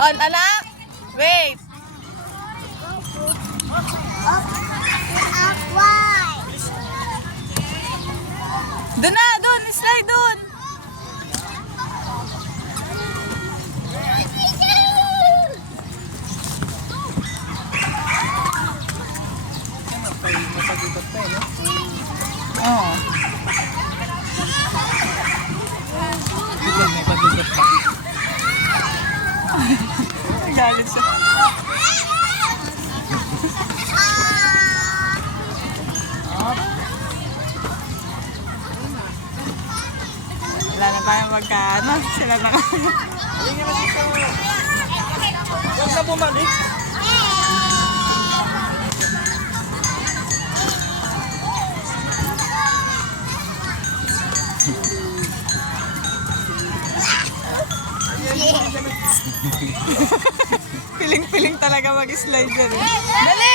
On, anak! Wait! Doon na! Doon! Slide doon! Mapagutot pa eh, no? Oo. Biglang may pagutot pa. Galit siya. Wala na tayong magkano. Sila na nga. Halika na dito. Huwag na bumalik. Piling-piling talaga mag-slide dyan eh. Dali!